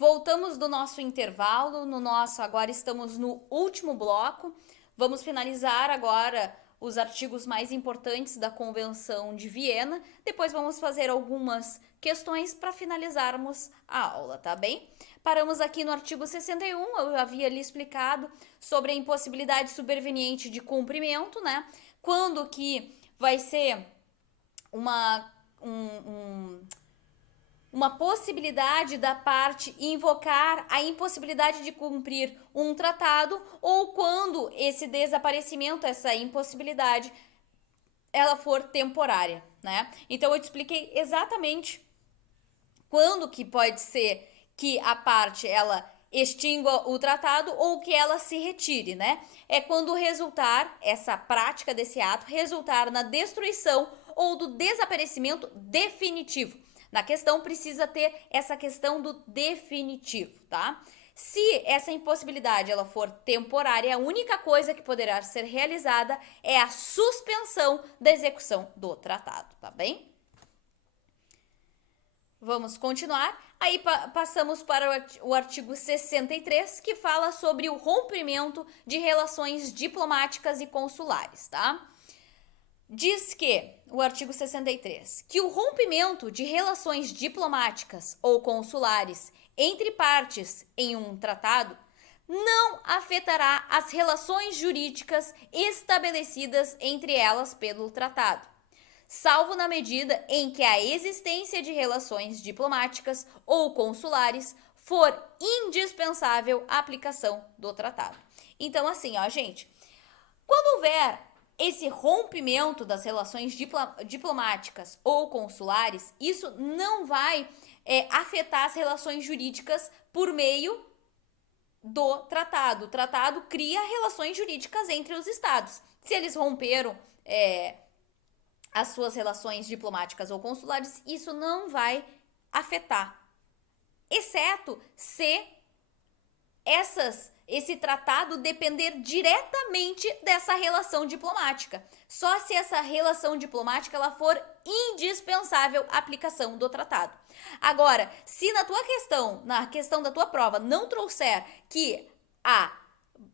Voltamos do nosso intervalo, agora estamos no último bloco. Vamos finalizar agora os artigos mais importantes da Convenção de Viena. Depois vamos fazer algumas questões para finalizarmos a aula, tá bem? Paramos aqui no artigo 61, eu havia lhe explicado sobre a impossibilidade superveniente de cumprimento, né? Quando que vai ser uma uma possibilidade da parte invocar a impossibilidade de cumprir um tratado, ou quando esse desaparecimento, essa impossibilidade, ela for temporária, né? Então eu te expliquei exatamente quando que pode ser que a parte ela extingua o tratado ou que ela se retire, né? É quando resultar, essa prática desse ato, resultar na destruição ou do desaparecimento definitivo. Na questão precisa ter essa questão do definitivo, tá? Se essa impossibilidade ela for temporária, a única coisa que poderá ser realizada é a suspensão da execução do tratado, tá bem? Vamos continuar. Aí passamos para o artigo 63, que fala sobre o rompimento de relações diplomáticas e consulares, tá? Diz que, o artigo 63, que o rompimento de relações diplomáticas ou consulares entre partes em um tratado não afetará as relações jurídicas estabelecidas entre elas pelo tratado, salvo na medida em que a existência de relações diplomáticas ou consulares for indispensável à aplicação do tratado. Então, assim, ó, gente, quando houver esse rompimento das relações diplomáticas ou consulares, isso não vai afetar as relações jurídicas por meio do tratado. O tratado cria relações jurídicas entre os estados. Se eles romperam as suas relações diplomáticas ou consulares, isso não vai afetar, exceto se esse tratado depender diretamente dessa relação diplomática. Só se essa relação diplomática ela for indispensável à aplicação do tratado. Agora, se na questão da tua prova, não trouxer que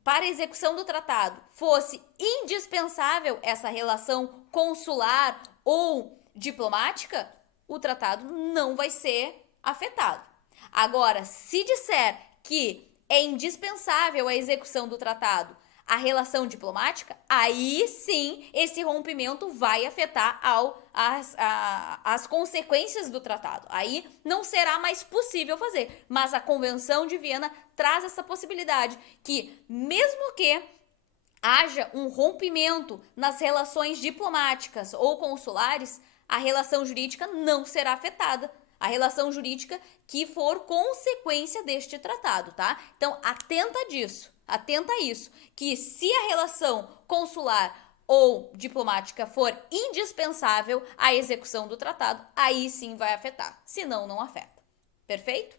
para a execução do tratado fosse indispensável essa relação consular ou diplomática, o tratado não vai ser afetado. Agora, se disser que é indispensável a execução do tratado a relação diplomática, aí sim esse rompimento vai afetar as consequências do tratado. Aí não será mais possível fazer. Mas a Convenção de Viena traz essa possibilidade que, mesmo que haja um rompimento nas relações diplomáticas ou consulares, a relação jurídica não será afetada. A relação jurídica que for consequência deste tratado, tá? Então, atenta a isso, que se a relação consular ou diplomática for indispensável à execução do tratado, aí sim vai afetar, senão não afeta. Perfeito?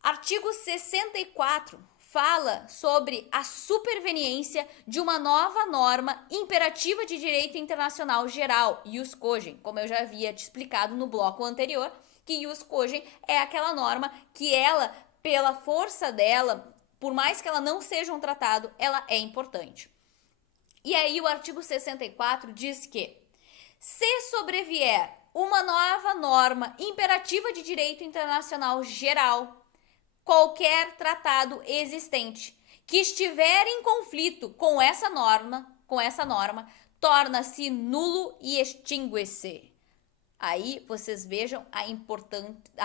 Artigo 64 fala sobre a superveniência de uma nova norma imperativa de direito internacional geral, ius cogens, como eu já havia te explicado no bloco anterior, que ius cogens é aquela norma que ela, pela força dela, por mais que ela não seja um tratado, ela é importante. E aí o artigo 64 diz que, se sobrevier uma nova norma imperativa de direito internacional geral, qualquer tratado existente que estiver em conflito com essa norma, torna-se nulo e extingue-se. Aí vocês vejam a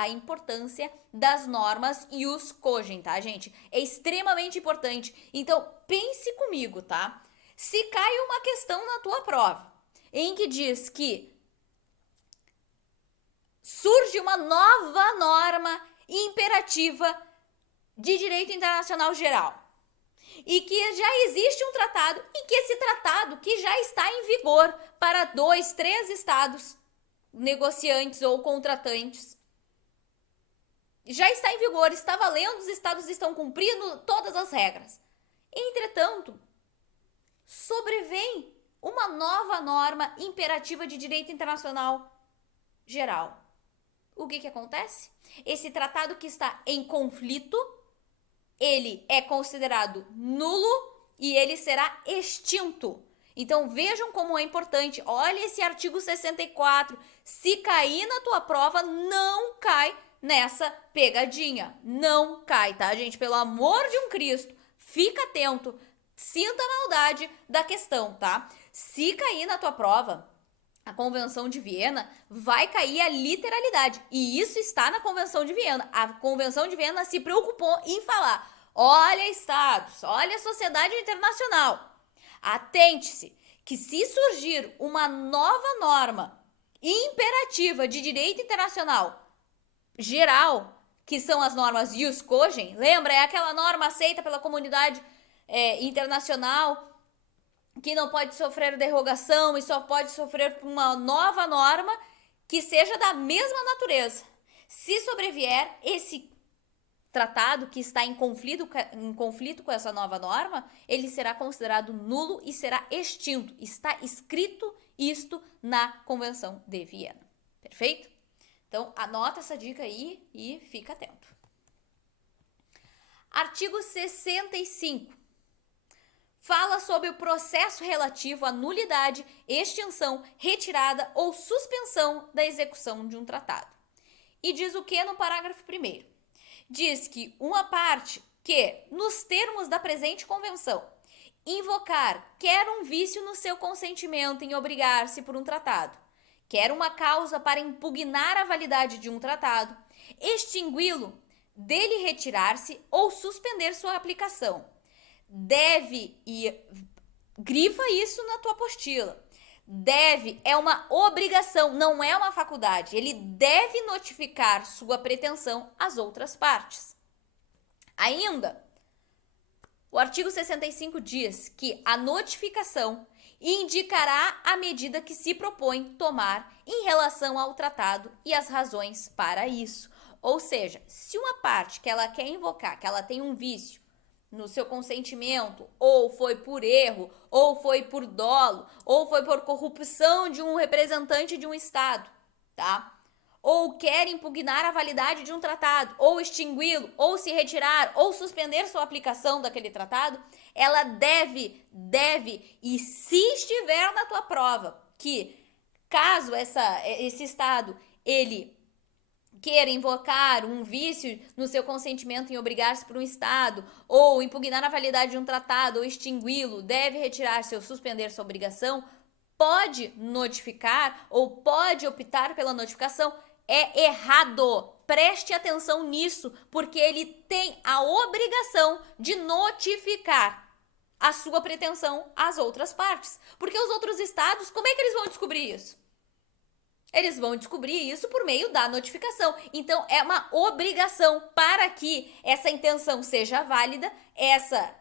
importância das normas ius cogens, tá, gente? É extremamente importante. Então, pense comigo, tá? Se cai uma questão na tua prova em que diz que surge uma nova norma imperativa de direito internacional geral e que já existe um tratado e que esse tratado que já está em vigor para 2, 3 estados negociantes ou contratantes já está em vigor, está valendo, os estados estão cumprindo todas as regras. Entretanto, sobrevém uma nova norma imperativa de direito internacional geral. o que acontece? Esse tratado que está em conflito, ele é considerado nulo e ele será extinto. Então vejam como é importante. Olha esse artigo 64. Se cair na tua prova, não cai nessa pegadinha. Não cai, tá, gente? Pelo amor de um Cristo, fica atento. Sinta a maldade da questão, tá? Se cair na tua prova, a Convenção de Viena, vai cair a literalidade. E isso está na Convenção de Viena. A Convenção de Viena se preocupou em falar: olha, Estados, olha a sociedade internacional. Atente-se que se surgir uma nova norma imperativa de direito internacional geral, que são as normas ius cogens, lembra? É aquela norma aceita pela comunidade internacional que não pode sofrer derrogação e só pode sofrer por uma nova norma que seja da mesma natureza. Se sobrevier esse tratado que está em conflito com essa nova norma, ele será considerado nulo e será extinto. Está escrito isto na Convenção de Viena. Perfeito? Então, anota essa dica aí e fica atento. Artigo 65. Fala sobre o processo relativo à nulidade, extinção, retirada ou suspensão da execução de um tratado. E diz o que no parágrafo 1º? Diz que uma parte que, nos termos da presente convenção, invocar quer um vício no seu consentimento em obrigar-se por um tratado, quer uma causa para impugnar a validade de um tratado, extingui-lo, dele retirar-se ou suspender sua aplicação, deve, e grifa isso na tua apostila, deve é uma obrigação, não é uma faculdade. Ele deve notificar sua pretensão às outras partes. Ainda, o artigo 65 diz que a notificação indicará a medida que se propõe tomar em relação ao tratado e as razões para isso. Ou seja, se uma parte que ela quer invocar, que ela tem um vício no seu consentimento, ou foi por erro, ou foi por dolo, ou foi por corrupção de um representante de um estado, tá? Ou quer impugnar a validade de um tratado, ou extingui-lo, ou se retirar, ou suspender sua aplicação daquele tratado, ela deve, e se estiver na tua prova, que caso esse estado, ele queira invocar um vício no seu consentimento em obrigar-se por um estado, ou impugnar a validade de um tratado, ou extingui-lo, deve retirar-se ou suspender sua obrigação, pode notificar ou pode optar pela notificação, é errado. Preste atenção nisso, porque ele tem a obrigação de notificar a sua pretensão às outras partes. Porque os outros estados, como é que eles vão descobrir isso? Eles vão descobrir isso por meio da notificação. Então, é uma obrigação para que essa intenção seja válida.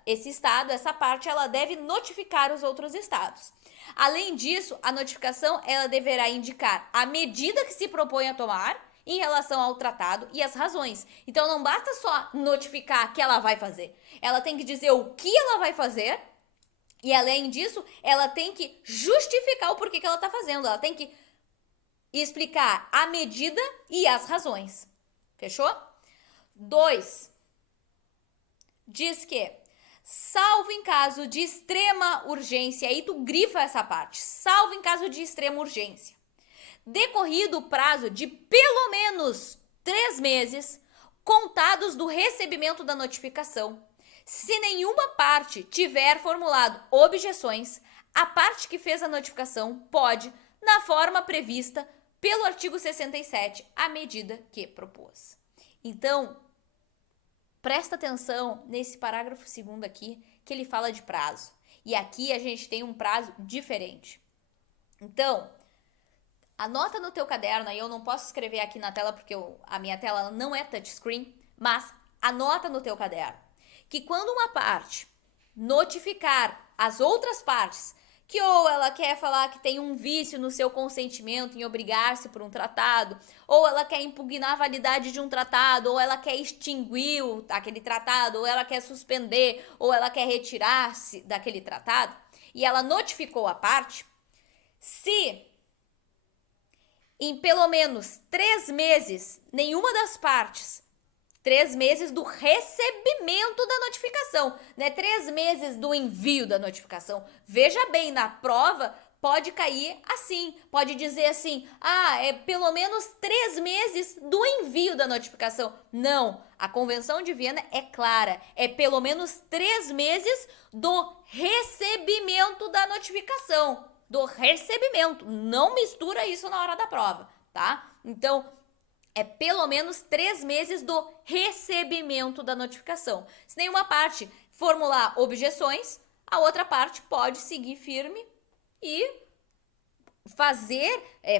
Esse estado, essa parte, ela deve notificar os outros estados. Além disso, a notificação ela deverá indicar a medida que se propõe a tomar em relação ao tratado e as razões. Então, não basta só notificar que ela vai fazer. Ela tem que dizer o que ela vai fazer e, além disso, ela tem que justificar o porquê que ela está fazendo. Ela tem que explicar a medida e as razões. Fechou? 2. Diz que, salvo em caso de extrema urgência, aí tu grifa essa parte, salvo em caso de extrema urgência, decorrido o prazo de pelo menos 3 meses, contados do recebimento da notificação, se nenhuma parte tiver formulado objeções, a parte que fez a notificação pode, na forma prevista pelo artigo 67, a medida que propôs. Então, presta atenção nesse parágrafo 2º aqui, que ele fala de prazo. E aqui a gente tem um prazo diferente. Então, anota no teu caderno, aí eu não posso escrever aqui na tela porque a minha tela não é touchscreen, mas anota no teu caderno que quando uma parte notificar as outras partes que ou ela quer falar que tem um vício no seu consentimento em obrigar-se por um tratado, ou ela quer impugnar a validade de um tratado, ou ela quer extinguir aquele tratado, ou ela quer suspender, ou ela quer retirar-se daquele tratado, e ela notificou a parte, se em pelo menos 3 meses, nenhuma das partes, 3 meses do recebimento da notificação, né? 3 meses do envio da notificação. Veja bem, na prova pode cair assim, pode dizer assim, é pelo menos 3 meses do envio da notificação. Não, a Convenção de Viena é clara, é pelo menos 3 meses do recebimento da notificação, do recebimento. Não mistura isso na hora da prova, tá? Então, é pelo menos 3 meses do recebimento da notificação. Se nenhuma parte formular objeções, a outra parte pode seguir firme e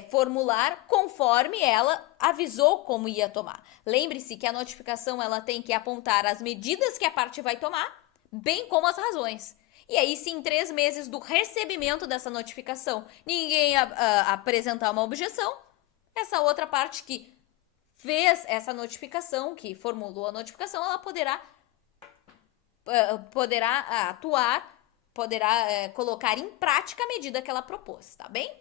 formular conforme ela avisou como ia tomar. Lembre-se que a notificação ela tem que apontar as medidas que a parte vai tomar, bem como as razões. E aí, se em 3 meses do recebimento dessa notificação ninguém apresentar uma objeção, essa outra parte que fez essa notificação, que formulou a notificação, ela poderá atuar, poderá colocar em prática a medida que ela propôs, tá bem?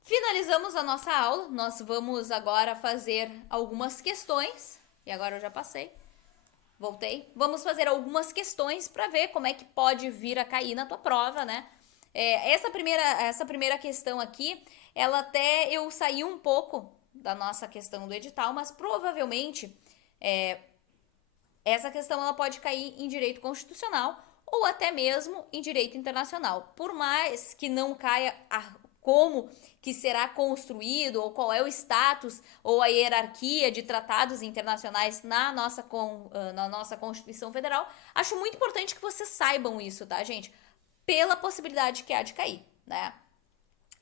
Finalizamos a nossa aula, nós vamos agora fazer algumas questões, e agora eu já passei, voltei. Vamos fazer algumas questões para ver como é que pode vir a cair na tua prova, né? Essa primeira questão aqui, ela até eu saí um pouco da nossa questão do edital, mas provavelmente essa questão ela pode cair em direito constitucional ou até mesmo em direito internacional. Por mais que não caia como que será construído ou qual é o status ou a hierarquia de tratados internacionais na nossa Constituição Federal, acho muito importante que vocês saibam isso, tá, gente? Pela possibilidade que há de cair, né?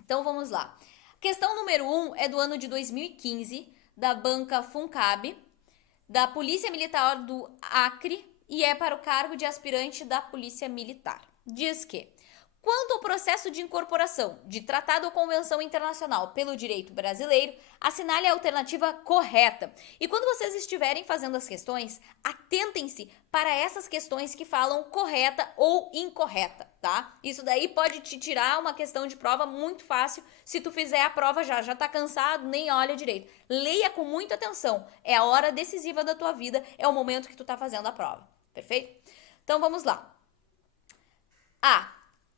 Então, vamos lá. Questão número 1 é do ano de 2015, da banca Funcab, da Polícia Militar do Acre, e é para o cargo de aspirante da Polícia Militar. Diz que, quanto ao processo de incorporação de tratado ou convenção internacional pelo direito brasileiro, assinale a alternativa correta. E quando vocês estiverem fazendo as questões, atentem-se para essas questões que falam correta ou incorreta, tá? Isso daí pode te tirar uma questão de prova muito fácil. Se tu fizer a prova já tá cansado, nem olha direito. Leia com muita atenção. É a hora decisiva da tua vida, é o momento que tu tá fazendo a prova. Perfeito? Então vamos lá.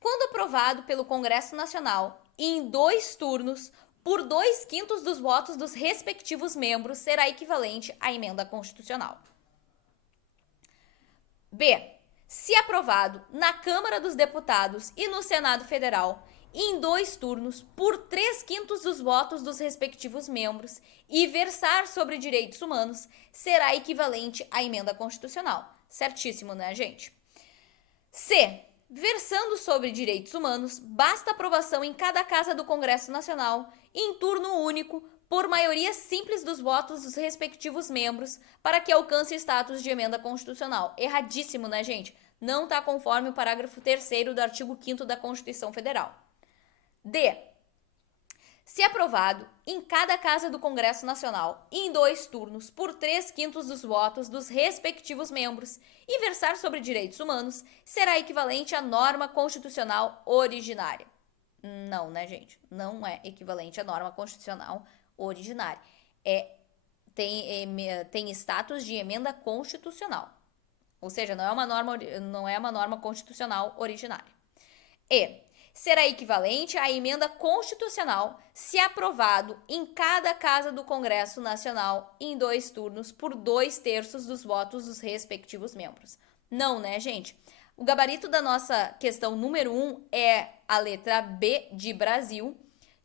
Quando aprovado pelo Congresso Nacional em 2 turnos, por 2/5 dos votos dos respectivos membros, será equivalente à emenda constitucional. B. Se aprovado na Câmara dos Deputados e no Senado Federal, em 2 turnos, por 3/5 dos votos dos respectivos membros, e versar sobre direitos humanos, será equivalente à emenda constitucional. Certíssimo, né, gente? C. Versando sobre direitos humanos, basta aprovação em cada casa do Congresso Nacional, em turno único, por maioria simples dos votos dos respectivos membros, para que alcance status de emenda constitucional. Erradíssimo, né, gente? Não está conforme o parágrafo 3º do artigo 5º da Constituição Federal. D. Se aprovado em cada casa do Congresso Nacional, em 2 turnos, por 3/5 dos votos dos respectivos membros, e versar sobre direitos humanos, será equivalente à norma constitucional originária. Não, né, gente? Não é equivalente à norma constitucional originária. Tem status de emenda constitucional. Ou seja, não é uma norma constitucional originária. E será equivalente à emenda constitucional se aprovado em cada casa do Congresso Nacional em 2 turnos por 2/3 dos votos dos respectivos membros. Não, né, gente? O gabarito da nossa questão número 1 é a letra B de Brasil,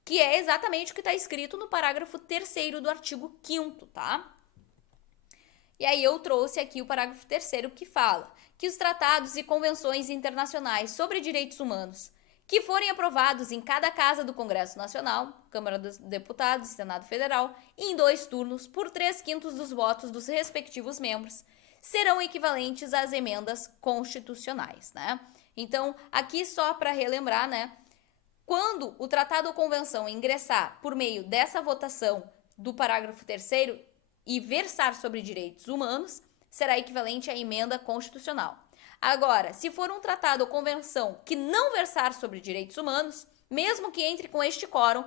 que é exatamente o que está escrito no parágrafo 3º do artigo 5º, tá? E aí eu trouxe aqui o parágrafo 3º que fala que os tratados e convenções internacionais sobre direitos humanos que forem aprovados em cada casa do Congresso Nacional, Câmara dos Deputados e Senado Federal, em 2 turnos, por 3/5 dos votos dos respectivos membros, serão equivalentes às emendas constitucionais, né? Então, aqui só para relembrar, né? Quando o tratado ou convenção ingressar por meio dessa votação do parágrafo 3º e versar sobre direitos humanos, será equivalente à emenda constitucional. Agora, se for um tratado ou convenção que não versar sobre direitos humanos, mesmo que entre com este quórum,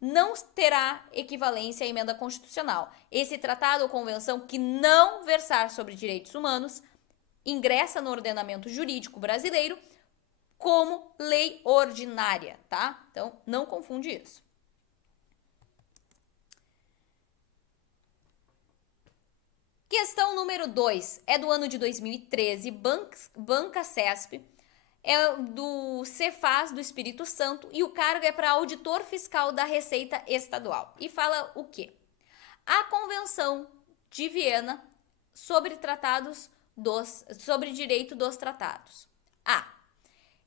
não terá equivalência à emenda constitucional. Esse tratado ou convenção que não versar sobre direitos humanos ingressa no ordenamento jurídico brasileiro como lei ordinária, tá? Então, não confunde isso. Questão número 2 é do ano de 2013, Banca CESP, é do Cefaz do Espírito Santo e o cargo é para auditor fiscal da Receita Estadual. E fala o quê? A Convenção de Viena sobre direito dos tratados. A.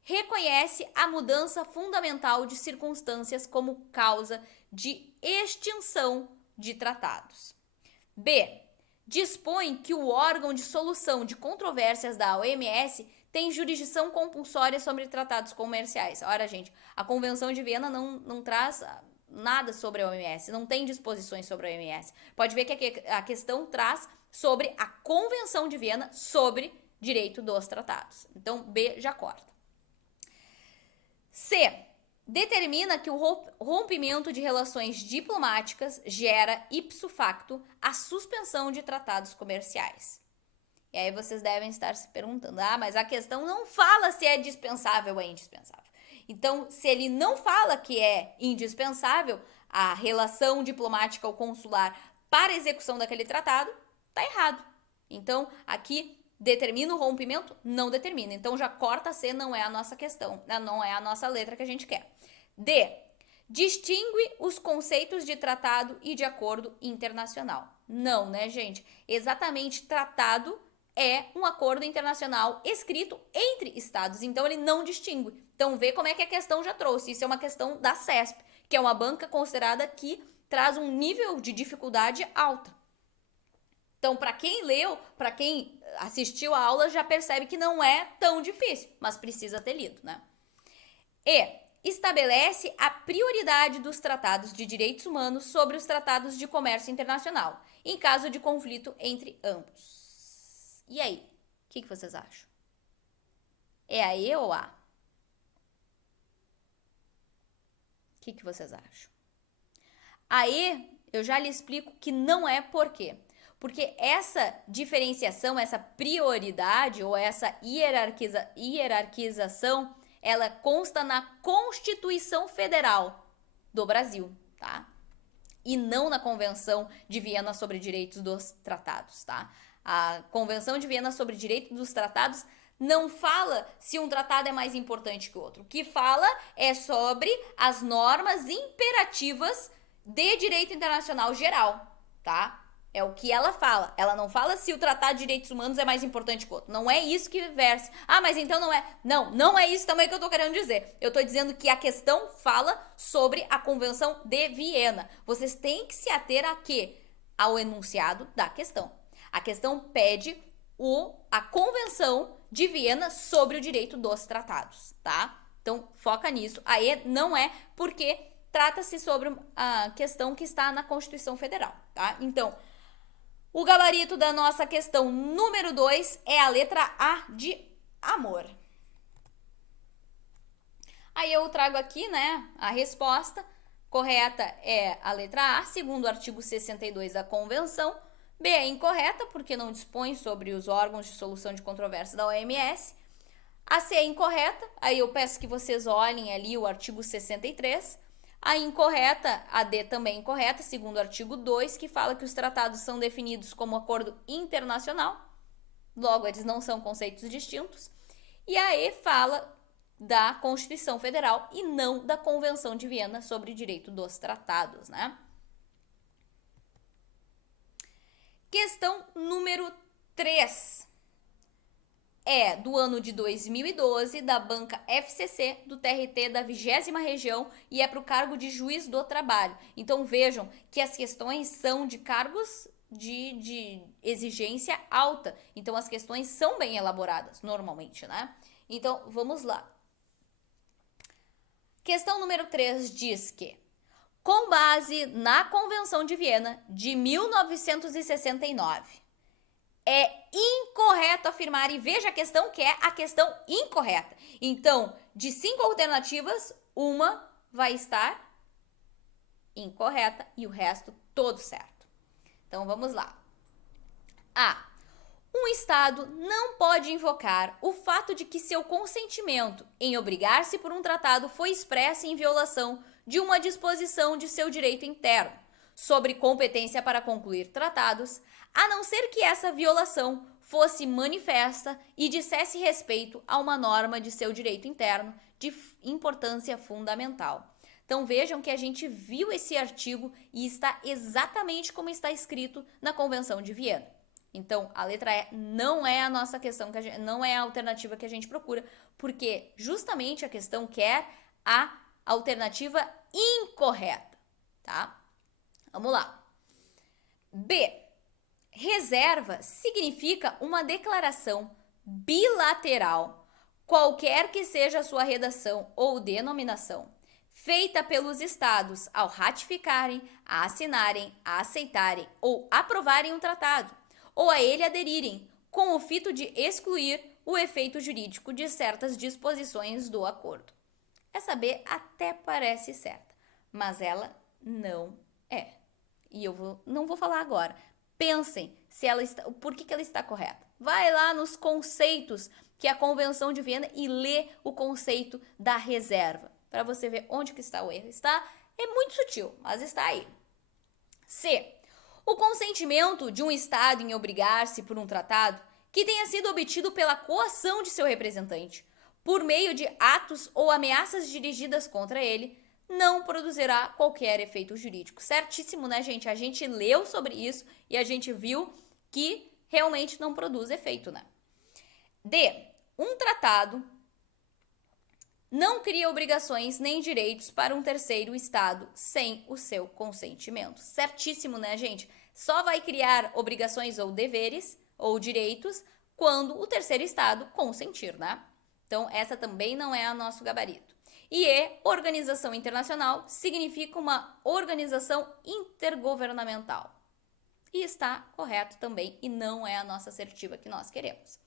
Reconhece a mudança fundamental de circunstâncias como causa de extinção de tratados. B. Dispõe que o órgão de solução de controvérsias da OMS tem jurisdição compulsória sobre tratados comerciais. Ora, gente, a Convenção de Viena não traz nada sobre a OMS, não tem disposições sobre a OMS. Pode ver que a questão traz sobre a Convenção de Viena sobre direito dos tratados. Então, B já corta. C. Determina que o rompimento de relações diplomáticas gera ipso facto a suspensão de tratados comerciais. E aí vocês devem estar se perguntando, mas a questão não fala se é dispensável ou é indispensável. Então, se ele não fala que é indispensável a relação diplomática ou consular para a execução daquele tratado, tá errado. Então, aqui determina o rompimento? Não determina. Então, já corta C, não é a nossa questão, não é a nossa letra que a gente quer. D. Distingue os conceitos de tratado e de acordo internacional. Não, né, gente? Exatamente, tratado é um acordo internacional escrito entre estados, então ele não distingue. Então, vê como é que a questão já trouxe. Isso é uma questão da CESP, que é uma banca considerada que traz um nível de dificuldade alta. Então, para quem leu, para quem assistiu a aula, já percebe que não é tão difícil, mas precisa ter lido, né? E. Estabelece a prioridade dos tratados de direitos humanos sobre os tratados de comércio internacional, em caso de conflito entre ambos. E aí? O que vocês acham? É a E ou A? O que vocês acham? A E, eu já lhe explico que não é por quê. Porque essa diferenciação, essa prioridade ou essa hierarquização, ela consta na Constituição Federal do Brasil, tá? E não na Convenção de Viena sobre Direitos dos Tratados, tá? A Convenção de Viena sobre Direitos dos Tratados não fala se um tratado é mais importante que o outro. O que fala é sobre as normas imperativas de direito internacional geral, tá? É o que ela fala. Ela não fala se o Tratado de Direitos Humanos é mais importante que o outro. Não é isso que versa. Mas então não é. Não é isso também que eu tô querendo dizer. Eu tô dizendo que a questão fala sobre a Convenção de Viena. Vocês têm que se ater a quê? Ao enunciado da questão. A questão pede a Convenção de Viena sobre o direito dos tratados, tá? Então, foca nisso. Aí não é porque trata-se sobre a questão que está na Constituição Federal, tá? Então, o gabarito da nossa questão número 2 é a letra A de amor. Aí eu trago aqui, né, a resposta correta é a letra A, segundo o artigo 62 da Convenção. B é incorreta, porque não dispõe sobre os órgãos de solução de controvérsia da OMS. A C é incorreta, aí eu peço que vocês olhem ali o artigo 63. A incorreta, a D também incorreta, segundo o artigo 2, que fala que os tratados são definidos como acordo internacional, logo eles não são conceitos distintos. E a E fala da Constituição Federal e não da Convenção de Viena sobre Direito dos Tratados, né? Questão número 3. É do ano de 2012, da banca FCC, do TRT da 20ª Região e é para o cargo de juiz do trabalho. Então vejam que as questões são de cargos de exigência alta. Então as questões são bem elaboradas, normalmente, né? Então vamos lá. Questão número 3 diz que, com base na Convenção de Viena de 1969, é incorreto afirmar, e veja a questão que é a questão incorreta. Então, de 5 alternativas, uma vai estar incorreta e o resto todo certo. Então vamos lá. A. Um Estado não pode invocar o fato de que seu consentimento em obrigar-se por um tratado foi expresso em violação de uma disposição de seu direito interno sobre competência para concluir tratados, a não ser que essa violação fosse manifesta e dissesse respeito a uma norma de seu direito interno de importância fundamental. Então vejam que a gente viu esse artigo e está exatamente como está escrito na Convenção de Viena. Então, a letra E não é a nossa questão, não é a alternativa que a gente procura, porque justamente a questão quer a alternativa incorreta, tá? Vamos lá. B. Reserva significa uma declaração bilateral, qualquer que seja a sua redação ou denominação, feita pelos Estados ao ratificarem, a assinarem, a aceitarem ou aprovarem um tratado, ou a ele aderirem, com o fito de excluir o efeito jurídico de certas disposições do acordo. Essa B até parece certa, mas ela não é. E eu não vou falar agora. Pensem se ela está, por que ela está correta. Vai lá nos conceitos que é a Convenção de Viena e lê o conceito da reserva, para você ver onde que está o erro. É muito sutil, mas está aí. C. O consentimento de um Estado em obrigar-se por um tratado que tenha sido obtido pela coação de seu representante, por meio de atos ou ameaças dirigidas contra ele, não produzirá qualquer efeito jurídico. Certíssimo, né, gente? A gente leu sobre isso e a gente viu que realmente não produz efeito, né? D. Um tratado não cria obrigações nem direitos para um terceiro Estado sem o seu consentimento. Certíssimo, né, gente? Só vai criar obrigações ou deveres ou direitos quando o terceiro Estado consentir, né? Então, essa também não é o nosso gabarito. E organização internacional significa uma organização intergovernamental. E está correto também e não é a nossa assertiva que nós queremos.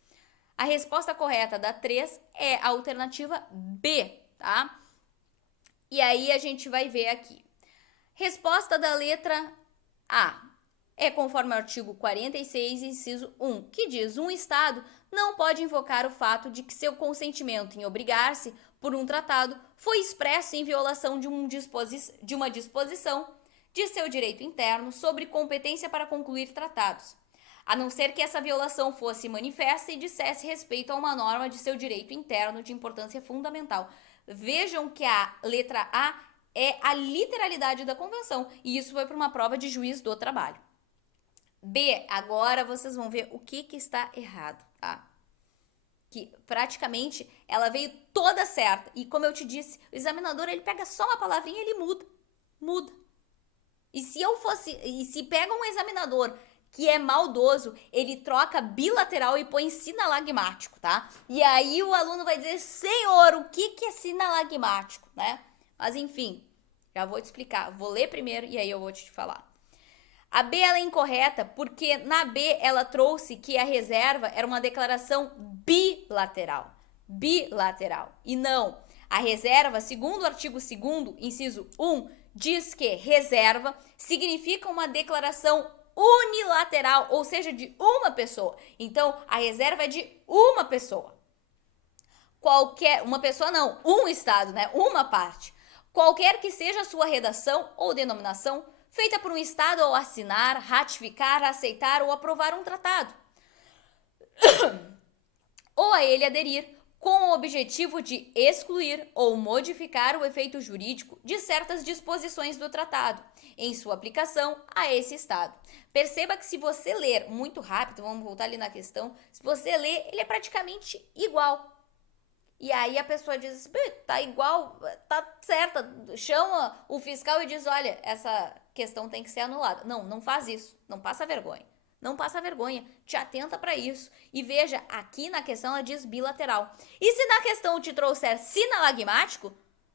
A resposta correta da 3 é a alternativa B, tá? E aí a gente vai ver aqui. Resposta da letra A é conforme o artigo 46, inciso 1, que diz: um Estado não pode invocar o fato de que seu consentimento em obrigar-se por um tratado foi expresso em violação de uma disposição de seu direito interno sobre competência para concluir tratados, a não ser que essa violação fosse manifesta e dissesse respeito a uma norma de seu direito interno de importância fundamental. Vejam que a letra A é a literalidade da convenção, e isso foi para uma prova de juiz do trabalho. B, agora vocês vão ver o que está errado, tá? Que praticamente ela veio toda certa, e como eu te disse, o examinador ele pega só uma palavrinha e ele muda. E se pega um examinador que é maldoso, ele troca bilateral e põe sinalagmático, tá? E aí o aluno vai dizer: senhor, o que é sinalagmático, né? Mas enfim, já vou te explicar. Vou ler primeiro e aí eu vou te falar. A B ela é incorreta porque na B ela trouxe que a reserva era uma declaração bilateral. Bilateral. E não. A reserva, segundo o artigo 2º, inciso 1, diz que reserva significa uma declaração unilateral, ou seja, de uma pessoa. Então, a reserva é de uma pessoa. Uma pessoa não, um Estado, né? Uma parte. Qualquer que seja a sua redação ou denominação, feita por um Estado ao assinar, ratificar, aceitar ou aprovar um tratado, ou a ele aderir, com o objetivo de excluir ou modificar o efeito jurídico de certas disposições do tratado, em sua aplicação a esse Estado. Perceba que se você ler muito rápido, vamos voltar ali na questão, se você ler, ele é praticamente igual. E aí a pessoa diz: tá igual, tá certa, chama o fiscal e diz: olha, essa questão tem que ser anulada. Não faz isso, não passa vergonha. Não passa vergonha, te atenta para isso. E veja, aqui na questão ela diz bilateral. E se na questão te trouxer sinalagmático,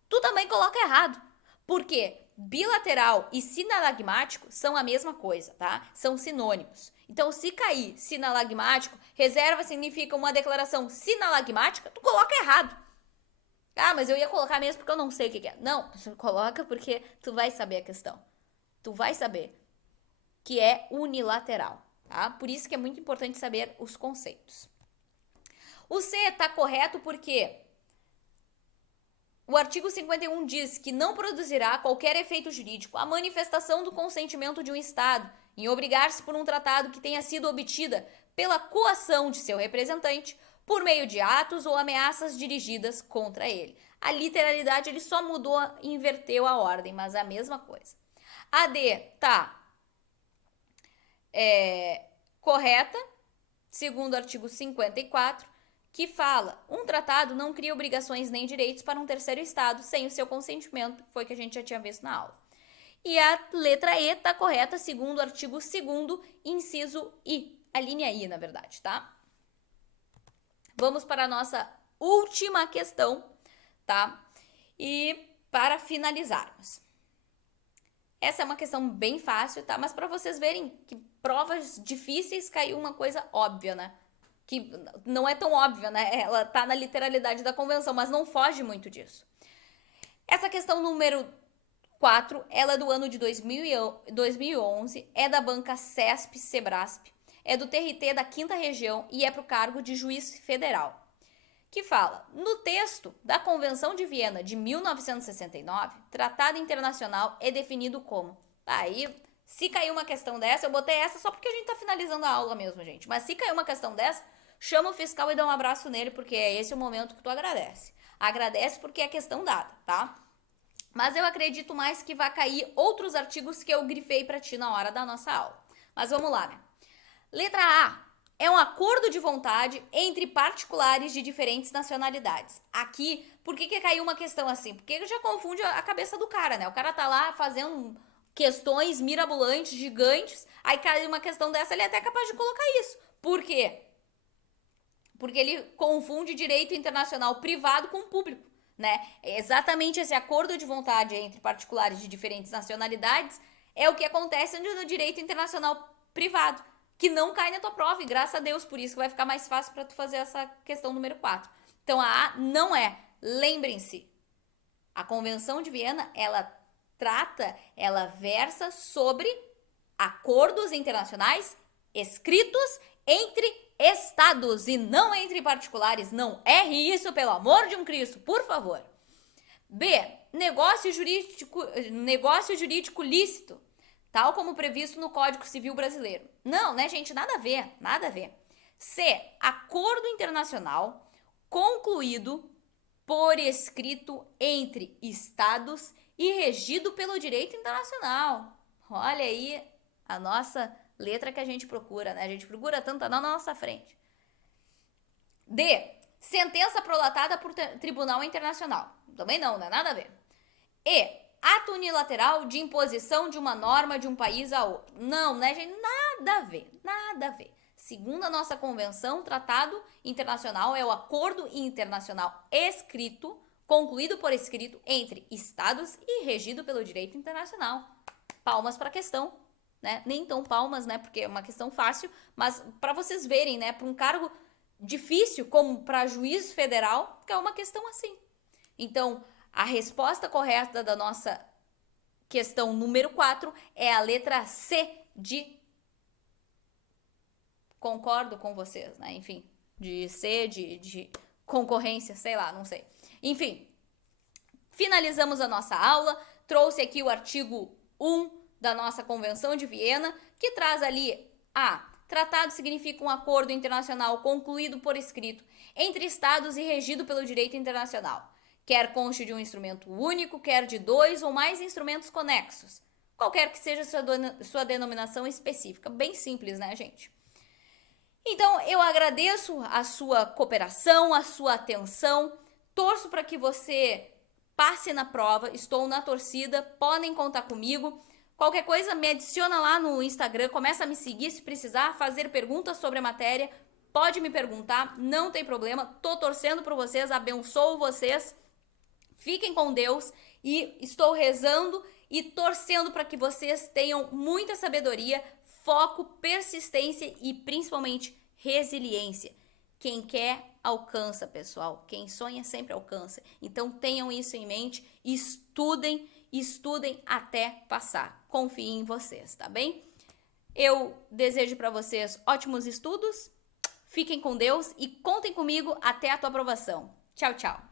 tu também coloca errado. Por quê? Bilateral e sinalagmático são a mesma coisa, tá? São sinônimos. Então, se cair sinalagmático, reserva significa uma declaração sinalagmática, tu coloca errado. Ah, mas eu ia colocar mesmo porque eu não sei o que é. Não, você coloca porque tu vai saber a questão. Tu vai saber que é unilateral, tá? Por isso que é muito importante saber os conceitos. O C está correto porque o artigo 51 diz que não produzirá qualquer efeito jurídico a manifestação do consentimento de um Estado em obrigar-se por um tratado que tenha sido obtida pela coação de seu representante por meio de atos ou ameaças dirigidas contra ele. A literalidade ele só mudou, inverteu a ordem, mas é a mesma coisa. A D tá correta, segundo o artigo 54, que fala: um tratado não cria obrigações nem direitos para um terceiro Estado sem o seu consentimento, foi o que a gente já tinha visto na aula. E a letra E está correta, segundo o artigo 2º, inciso I, a linha I, na verdade, tá? Vamos para a nossa última questão, tá? E para finalizarmos. Essa é uma questão bem fácil, tá? Mas para vocês verem que provas difíceis caiu uma coisa óbvia, né? Que não é tão óbvia, né? Ela tá na literalidade da convenção, mas não foge muito disso. Essa questão número 4, ela é do ano de 2011, é da banca CESP-Sebrasp, é do TRT da 5ª Região e é para o cargo de juiz federal. Que fala: no texto da Convenção de Viena de 1969, tratado internacional é definido como... Aí, se cair uma questão dessa, eu botei essa só porque a gente tá finalizando a aula mesmo, gente. Mas se cair uma questão dessa, chama o fiscal e dá um abraço nele, porque é esse o momento que tu agradece. Agradece porque é questão dada, tá? Mas eu acredito mais que vai cair outros artigos que eu grifei pra ti na hora da nossa aula. Mas vamos lá, né? Letra A. É um acordo de vontade entre particulares de diferentes nacionalidades. Aqui, por que caiu uma questão assim? Porque já confunde a cabeça do cara, né? O cara tá lá fazendo questões mirabolantes, gigantes, aí cai uma questão dessa, ele é até capaz de colocar isso. Por quê? Porque ele confunde direito internacional privado com público, né? É exatamente esse acordo de vontade entre particulares de diferentes nacionalidades é o que acontece no direito internacional privado, que não cai na tua prova, e graças a Deus, por isso que vai ficar mais fácil para tu fazer essa questão número 4. Então a A não é. Lembrem-se, a Convenção de Viena, ela versa sobre acordos internacionais escritos entre estados e não entre particulares. Não erre isso, pelo amor de um Cristo, por favor. B. Negócio jurídico lícito, tal como previsto no Código Civil Brasileiro. Não, né, gente? Nada a ver, nada a ver. C. Acordo internacional concluído por escrito entre estados e regido pelo direito internacional. Olha aí a nossa letra que a gente procura, né? A gente procura tanto na nossa frente. D. Sentença prolatada por tribunal internacional. Também não, né? Nada a ver. E. Ato unilateral de imposição de uma norma de um país a outro. Não, né, gente? Nada a ver, nada a ver. Segundo a nossa convenção, tratado internacional é o acordo internacional escrito, concluído por escrito entre estados e regido pelo direito internacional. Palmas para a questão, né? Nem tão palmas, né? Porque é uma questão fácil, mas para vocês verem, né? Para um cargo difícil como para juiz federal, que é uma questão assim. Então, a resposta correta da nossa questão número 4 é a letra C de... Concordo com vocês, né? Enfim, de C, de concorrência, sei lá, não sei. Enfim, finalizamos a nossa aula. Trouxe aqui o artigo 1 da nossa Convenção de Viena, que traz ali tratado significa um acordo internacional concluído por escrito entre estados e regido pelo direito internacional. Quer conste de um instrumento único, quer de 2 ou mais instrumentos conexos. Qualquer que seja sua denominação específica. Bem simples, né, gente? Então, eu agradeço a sua cooperação, a sua atenção. Torço para que você passe na prova. Estou na torcida. Podem contar comigo. Qualquer coisa, me adiciona lá no Instagram. Começa a me seguir se precisar fazer perguntas sobre a matéria. Pode me perguntar, não tem problema. Tô torcendo por vocês, abençoo vocês. Fiquem com Deus e estou rezando e torcendo para que vocês tenham muita sabedoria, foco, persistência e principalmente resiliência. Quem quer, alcança, pessoal. Quem sonha sempre alcança. Então tenham isso em mente, estudem até passar. Confiem em vocês, tá bem? Eu desejo para vocês ótimos estudos, fiquem com Deus e contem comigo até a tua aprovação. Tchau, tchau!